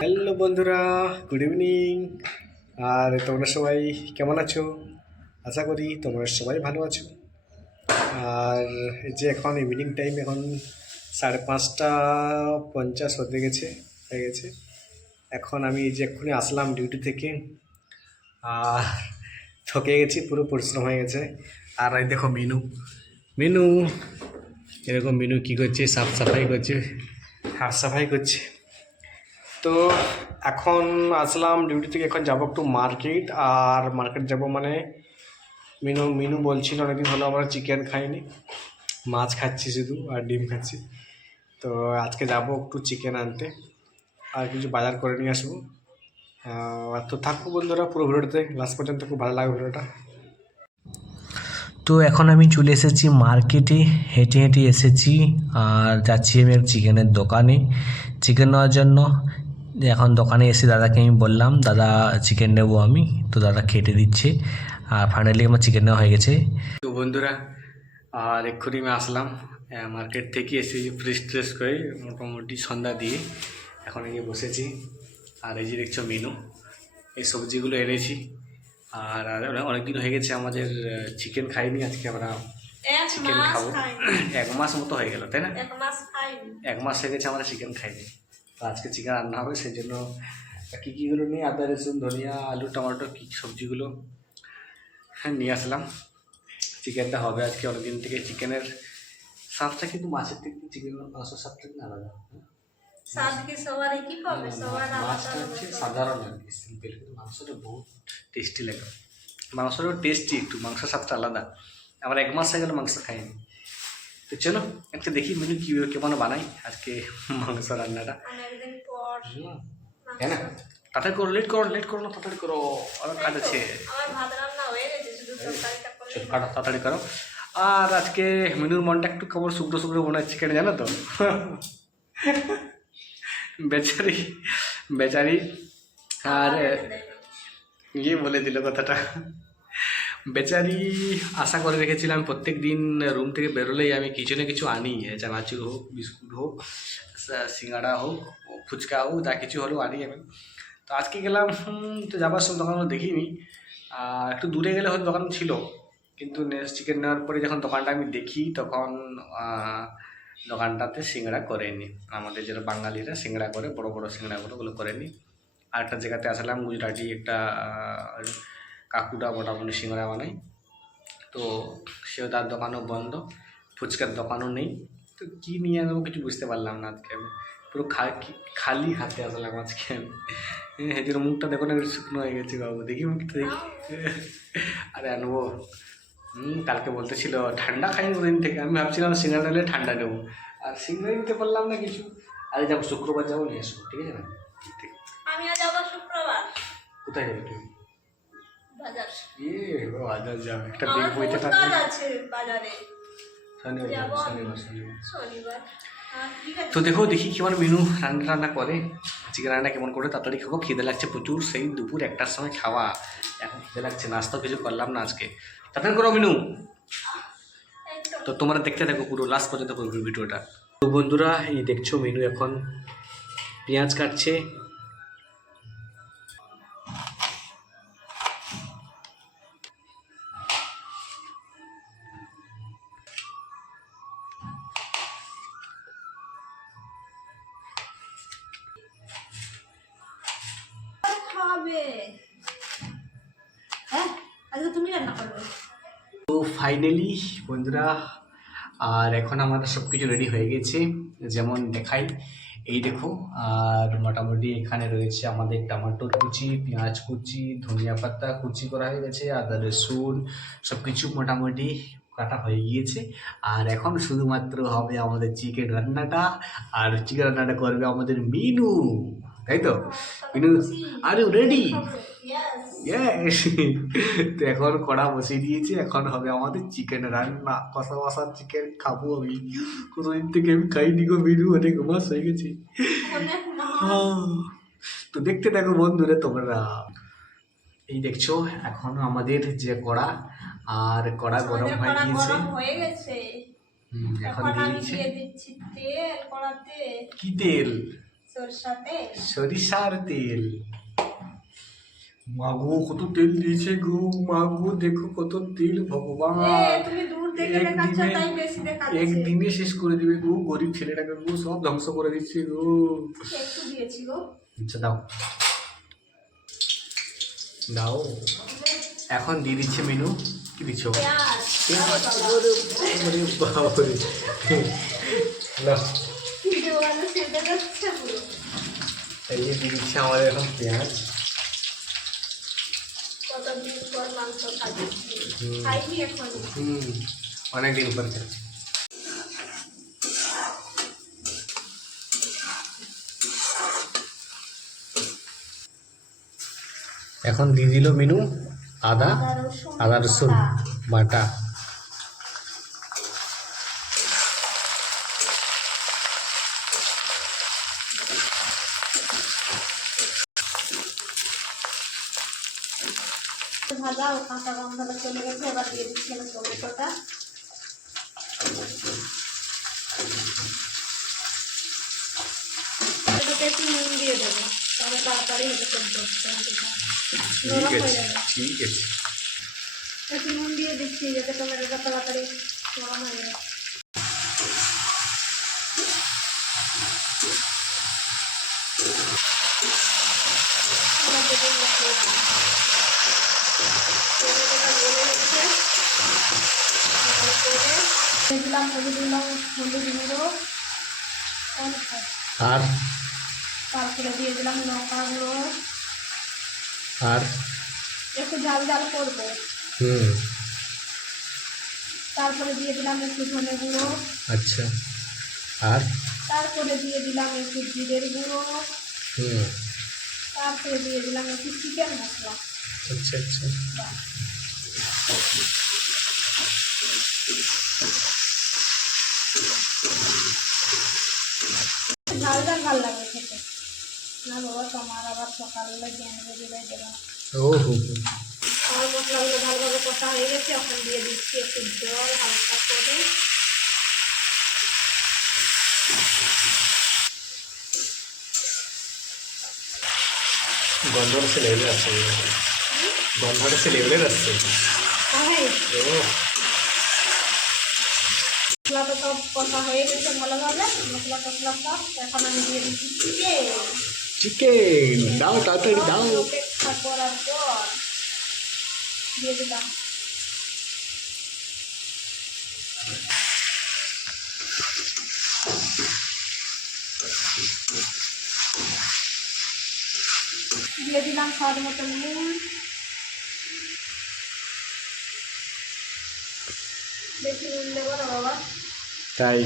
Hello বন্ধুরা, good evening. আর তোমরা সবাই কেমন আছো? আশা করি তোমরা সবাই ভালো আছো। আর এই যে এখন ইভিনিং টাইম, এখন 5:50 হয়ে গেছে। এখন আমি এই যে এক্ষুনি আসলাম ডিউটি থেকে, আর থকে গেছি, পুরো পরিশ্রম হয়ে গেছে। আর এই দেখো মিনু মিনু এরকম মিনু কী করছে, সাফ সাফাই করছে। তো এখন আসলাম ডিউটি থেকে, এখন যাবো একটু মার্কেট। আর মার্কেট যাব মানে মিনু বলছিল অনেকদিন হলো আমরা চিকেন খাইনি, মাছ খাচ্ছি শুধু আর ডিম খাচ্ছি। তো আজকে যাব একটু চিকেন আনতে আর কিছু বাজার করে নিয়ে আসবো। তো থাকবো বন্ধুরা পুরো ভিডিওটাতে লাস্ট পর্যন্ত, খুব ভালো লাগবে ভিডিওটা। তো এখন আমি চলে এসেছি মার্কেটে, হেঁটে হেঁটে এসেছি আর যাচ্ছি আমি এক চিকেনের দোকানে চিকেন নেওয়ার জন্য। এখন দোকানে এসে দাদাকে আমি বললাম, দাদা চিকেন নেবো আমি, তো দাদা কেটে দিচ্ছে। আর ফাইনালি আমার চিকেন নেওয়া হয়ে গেছে। তো বন্ধুরা, আর এক্ষুনি আমি আসলাম মার্কেট থেকে, এসে ফ্রেশ ট্রেশ করে মোটামুটি সন্ধ্যা দিয়ে এখন এই বসেছি। আর এই যে দেখছো মেনু, এই সবজিগুলো এনেছি। আর অনেকদিন হয়ে গেছে আমাদের চিকেন খাইনি, আজকে আমরা চিকেন খাবো। 1 মাস মতো হয়ে গেল, তাই না? 1 মাস হয়ে গেছে আমরা চিকেন খাইনি। তো আজকে চিকেন রান্না হবে, সেই জন্য কী কীগুলো নিয়ে আদা রসুন ধনিয়া আলু টমেটো কী সবজিগুলো নিয়ে আসলাম। চিকেনটা হবে আজকে, অনেকদিন থেকে চিকেনের স্বাদটা কিন্তু মাছের থেকে চিকেনের মাংসের স্বাদটা কিন্তু আলাদা। মাছটা হচ্ছে সাধারণ আর কি, সিম্পল, কিন্তু মাংসটা বহুত টেস্টি লাগে। মাংসটাও টেস্টি, একটু মাংসের স্বাদটা আলাদা। আমার 1 মাস হয়ে গেল মাংস খাইনি। তো চলো একটা দেখি মেনু কেমন বানাই আজকে মাংস রান্নাটা। হ্যাঁ না, তাড়াতাড়ি করো, লেট করো না, তাড়াতাড়ি করো, অনেক কাজ আছে। তাড়াতাড়ি করো। আর আজকে মেনুর মনটা একটু খবর শুকনো মনে হচ্ছে, কেন জানো তো? বেচারি আর ইয়ে বলে দিল কথাটা। বেচারি আশা করে রেখেছিলাম প্রত্যেক দিন রুম থেকে বেরোলেই আমি কিছু না কিছু আনি, চানাচুর হোক, বিস্কুট হোক, সিঙ্গাড়া হোক, ফুচকা হোক, যা কিছু হলেও আনি আমি। তো আজকে গেলাম, তো যাবার সময় দোকানগুলো দেখিনি। একটু দূরে গেলে হয়তো দোকান ছিল, কিন্তু চিকেন নেওয়ার পরে যখন দোকানটা আমি দেখি, তখন দোকানটাতে সিঙ্গাড়া করেনি। আমাদের যেটা বাঙালিরা সিঙ্গাড়া করে, বড় বড় সিঙ্গাড়াগুলো ওগুলো করেনি। আর একটা জায়গাতে আসলাম, গুজরাটি একটা কাকুটা মোটামুটি সিঙ্গাড়া বানাই, তো সেও তার দোকানও বন্ধ, ফুচকার দোকানও নেই। তো কী নিয়ে আসবো কিছু বুঝতে পারলাম না। আজকে আমি পুরো খালি হাতে আসলাম আজকে আমি। হেঁটির মুখটা দেখো না, শুকনো হয়ে গেছে বাবু, দেখি মুখটা দেখি। আরে আনবো, কালকে বলতেছিল ঠান্ডা খাইনি দিন থেকে, আমি ভাবছিলাম সিঙ্গাড়া নিলে ঠান্ডা নেবো, আর সিঙ্গাড়া নিতে পারলাম না কিছু। আরে যাবো শুক্রবার যাবো, নিয়ে আসবো, ঠিক আছে না? আমিও যাবো শুক্রবার। কোথায় যাবে তুমি? বাজার। বাজার যাবে, একটা বেগ বইতে পারবে। বাজারে শনিবার। তো দেখি কেমন মেনু রান্না করে, চিকেন রান্না কেমন করে। তাড়াতাড়ি খাবো, খিদে লাগছে প্রচুর, সেই দুপুর 1টার সময় খাওয়া, এখন খিদে লাগছে, নাস্তাও কিছু করলাম না আজকে। তাড়াতাড়ি করো মেনু। তো তোমরা দেখতে থাকো পুরো লাস্ট পর্যন্ত পুরো ভিডিওটা। তো বন্ধুরা, এই দেখছো মেনু এখন পেঁয়াজ কাটছে। তো ফাইনালি বন্ধুরা, আর এখন আমাদের সব কিছু রেডি হয়ে গেছে, যেমন দেখাই এই দেখো। আর মোটামুটি এখানে রয়েছে আমাদের টমেটোর কুচি, পেঁয়াজ কুচি, ধনিয়া পাতা কুচি করা হয়ে গেছে, আদা রসুন সব কিছু মোটামুটি কাটা হয়ে গিয়েছে। আর এখন শুধুমাত্র হবে আমাদের চিকেন রান্নাটা, আর চিকেন রান্নাটা করবে আমাদের মিনু, তাই তো? Minu, are you ready? তো এখন কড়া বসিয়ে দিয়েছি, এখন হবে আমাদের চিকেন রান্না, কষা চিকেন খাবো আমি। কতদিন থেকে আমি খাইনি গো মিনু, অনেক মাস হয়ে গেছে। তো দেখতে থাকো বন্ধুরা তোমরা। এই দেখছো এখন আমাদের যে কড়া আর কড়া গরম আমাদের হয়ে কড়া গিয়েছে। গরম হয়ে গেছে। এখন এখন দিয়ে আমি দিচ্ছে দিয়ে দিচ্ছি তেল কড়াতে, কি তেল? সরষা তেল। সরিষার তেল। মাগো কত তেল দিয়েছে গো, মাগো দেখো কত তেল, ভগবান। তুমি দূর থেকে দেখাচ্ছ তাই বেশি দেখাচ্ছে। একদিনে শেষ করে দিবে গো, গরিব ছেলেটাকে গো সব ধ্বংস করে দিচ্ছে গো। একটু দিয়েছি গো। আচ্ছা দাও দাও। এখন দিয়ে দিচ্ছে মেনু। কি দিচ্ছ? পেঁয়াজ। পেঁয়াজ। ওরে বাবারে। নাও, ভিডিও বানানো সেটা যাচ্ছে পুরো। এই যে দিয়ে দিচ্ছে আমাদের এখন পেঁয়াজ। কতদিন পর মাংস খাচ্ছি, খাইনি এখন। অনেকদিন পর খাচ্ছি। এখন দিয়ে দিল মেনু আদা রসুন বাটা। ভাজা ও কাঁচা গন্ধটা চলে গেছে, এবার দিয়ে দিচ্ছি আমি টমেটোটা। এটাতে একটু নুন দিয়ে দেবো, তাহলে তাড়াতাড়ি হবে টমেটোটা নরম হয়ে যাবে। ঠিক আছে। একটু নুন দিয়ে দিচ্ছি যাতে টমেটোটা তাড়াতাড়ি নরম হয়ে যায়। এবার দেবো মশলা। টমেটোটা গলে গেছে, দিয়ে দিলাম হলুদ গুঁড়ো, আর তারপরে দিয়ে দিলাম লঙ্কা গুঁড়ো, আর একটু ঝাল ঝাল করবো। তারপরে দিয়ে দিলাম একটু ধনে গুঁড়ো। আচ্ছা। আর তারপরে দিয়ে দিলাম একটু জিরের গুঁড়ো। হুম। তারপরে দিয়ে দিলাম একটু চিকেন মশলা। আচ্ছা আচ্ছা। ঝাল ঝাল ভাল লাগে খেতে না বাবা, তোমার আবার সকালে জ্ঞান বেরিয়ে দেবে। ও হো। আমার মশলাগুলো ভালোভাবে কষা হয়ে গেছে, এখন দিয়ে দিচ্ছি একটু জল হালকা করে। গন্ধটা সে লেভেলে আসছে, গন্ধটা সে লেভেলে আসছে। মশলাটা সব কষা হয়ে গেছে ভালোভাবে, মশলা টসলা সব। এখন আমি দিয়ে দিচ্ছি চিকেন। চিকেন দাও, তাড়াতাড়ি দাও। অপেক্ষা করার পর দিয়ে দিলাম। দিয়ে দিলাম স্বাদ মতো নুন। বেশি নুন দেবো না বাবা। তাই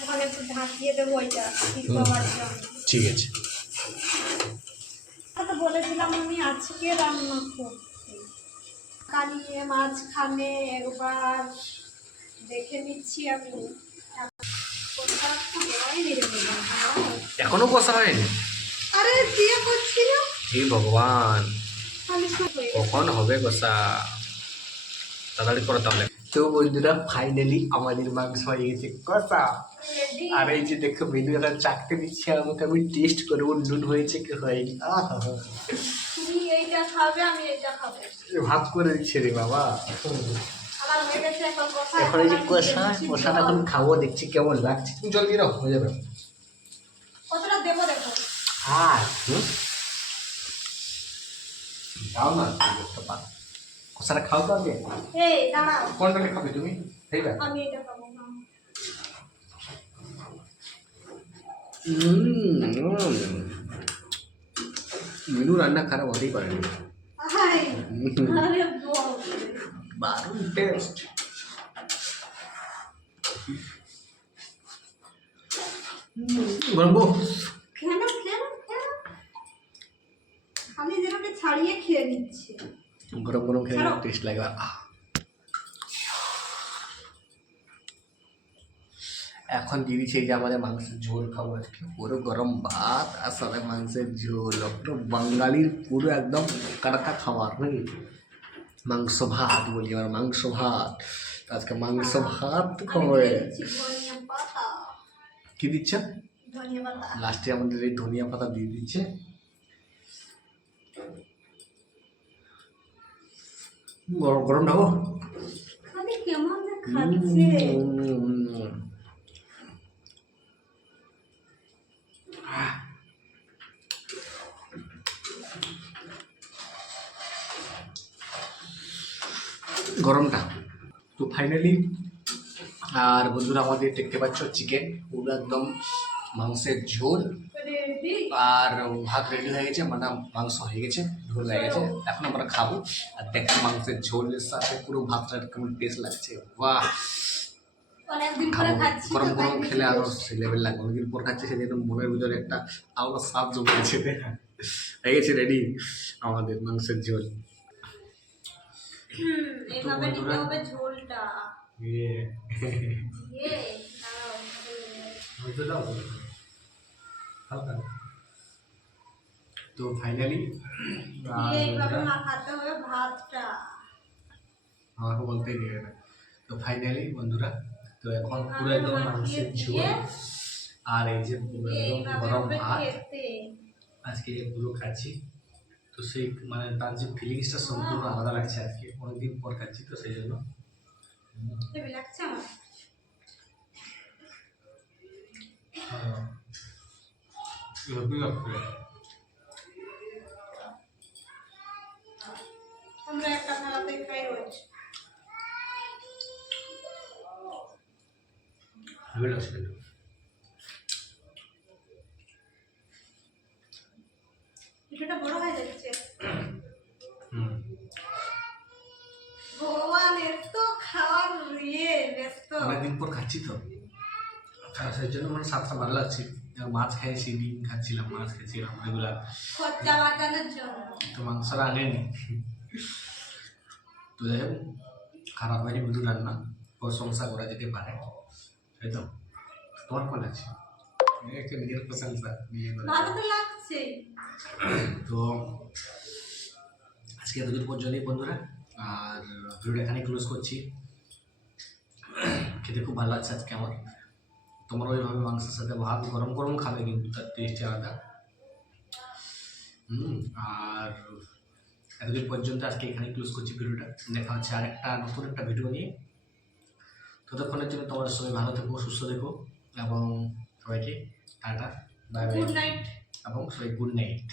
এখন একটু ঢাকিয়ে দেবো ওইটা সিদ্ধ হওয়ার জন্য। ঠিক আছে। তো বলেছিলাম আমি আজকে রান্না করতে, কানিয়ে মাঝখানে একবার দেখে নিচ্ছি আমি। এখনো কষা হয়নি? আরে দিয়ে করছি না। হে ভগবান, আমি সব হয়ে গেছে। কখন হবে কষা? তাড়াতাড়ি করো তাহলে। তো বন্ধুরা ফাইনালি আমাদের মাংস হয়ে গেছে কষা। Ready? আর এই যে দেখো মেনু এখন চাকতে দিচ্ছে আমাকে, আমি টেস্ট করবো নুন হয়েছে কি হয়নি। আহা, তুমি এইটা খাবে, আমি এইটা খাবো। ভাগ করে দিচ্ছে রে বাবা। আমার হয়ে গেছে এখন কষা। এখন এই যে আমি কষা দিয়ে দিচ্ছি কষাটা জল। এখন খাবো, দেখছি কেমন লাগছে। তুমি জল দিয়ে দাও, হয়ে যাবে। কতটা দেবো দেখো। আর দাও না একটা পাত। কষাটা খাও তো আগে। এই দাঁড়াও, কোনটা খাবে তুমি? এইটা? আমি এটা খাবো না। মেনু রান্না খারাপ হতেই পারে না। আরে আরে বাপ রে। দারুণ টেস্ট। গরম কেন কেন কেন আমি যেটাকে ছাড়িয়ে খেয়ে নিচ্ছি। গরম গরম খেলে ছাড়ো। টেস্ট লাগে। এখন দিয়ে দিচ্ছে এই যে আমাদের মাংসের ঝোল খাবো আজকে, পুরো গরম ভাত আর সাথে মাংসের ঝোল, পুরো বাঙালির পুরো একদম কাটাকা খাবার নাকি, মাংস ভাত বলি আমার, মাংস ভাত। তো আজকে মাংস ভাত খাবে। ধনিয়া পাতা, কি দিচ্ছে ধনিয়া পাতা। লাস্টে আমাদের এই ধনিয়া পাতা দিয়ে দিচ্ছে। গরম গরম খাবো। খালি কেমন যে খাচ্ছে। গরমটা তো ফাইনালি। আর বন্ধুরা আমাদের দেখতে পাচ্ছ চিকেন পুরো একদম মাংসের ঝোল রেডি। আর ভাত রেডি হয়ে গেছে, মানে মাংস হয়ে গেছে, ঝোল হয়ে গেছে, এখন আমরা খাবো। আর দেখো মাংসের ঝোলের সাথে পুরো ভাতটা কেমন টেস্ট লাগছে, বাহ। অনেকদিন পরে খাবো, খাচ্ছি গরম তো গরম তাই খেলে বেশি আরো taste। সেই লেভেল লাগবে। অনেকদিন পর খাচ্ছে সেদিন মনের ভিতরে একটা আলাদা স্বাদ জমে গেছে। হয়ে গেছে রেডি আমাদের মাংসের ঝোল। এইভাবে নিতে বন্ধুরা- হবে ঝোলটা। ইয়ে ইয়ে, দাঁড়াও, বুঝতে দাও হালকা। তো ফাইনালি এইভাবে মাখাতে হবে ভাতটা। আমাকে বলতেই দিবে না। তো ফাইনালি বন্ধুরা, তো এখন পুরো একদম মাংসের ঝোল আর এই যে পুরো একদম এইভাবে গরম হবে ভাত খেতে। আজকে পুরো খাচ্ছি। তো সেই মানে তার যে ফিলিংসটা সম্পূর্ণ আলাদা লাগছে আজকে, অনেকদিন পর খাচ্ছি তো সেই জন্য। হেভি লাগছে আমার। হেভি লাগছে। আমরা একটা থালাতে খাই রোজ। হেভি লাগছে কিন্তু। কিছুটা বড় হয়ে যাচ্ছে। হুম। ভগবান, এত খাওয়ার ব্যস্ত। অনেকদিন পর খাচ্ছি তো সেই জন্য মানে স্বাদটা ভালো লাগছে। মাছ খাইছি, ডিম খাচ্ছিলাম, মাছ খাচ্ছিলাম রেগুলার, খরচা বাঁচানোর জন্য। তো মাংসটা আনেনি। তো যাই হোক, খারাপ হয়নি দুটো রান্না, প্রশংসা করা যেতে পারে, তাই তো? তোমার কেমন লাগছে? একটা নিজের প্রশংসা নিজে করে। ভালো তো লাগছে। তো আজকে এতদূর পর্যন্তই বন্ধুরা, আর ভিডিওটা এখানে ক্লোজ করছি। খেতে খুব ভালো লাগছে আজকে আমার। তোমরা ওইভাবে মাংসের সাথে ভাত গরম গরম খাবে, কিন্তু তার টেস্টই আলাদা। আর এতদিন পর্যন্ত আজকে এখানে ক্লোজ করছি ভিডিওটা। দেখা হচ্ছে আরেকটা নতুন একটা ভিডিও নিয়ে। ততক্ষণের জন্য তোমাদের সবাই ভালো থেকো, সুস্থ থেকো, এবং সবাইকে tata, bye bye, good night. এবং সবাই গুড নাইট।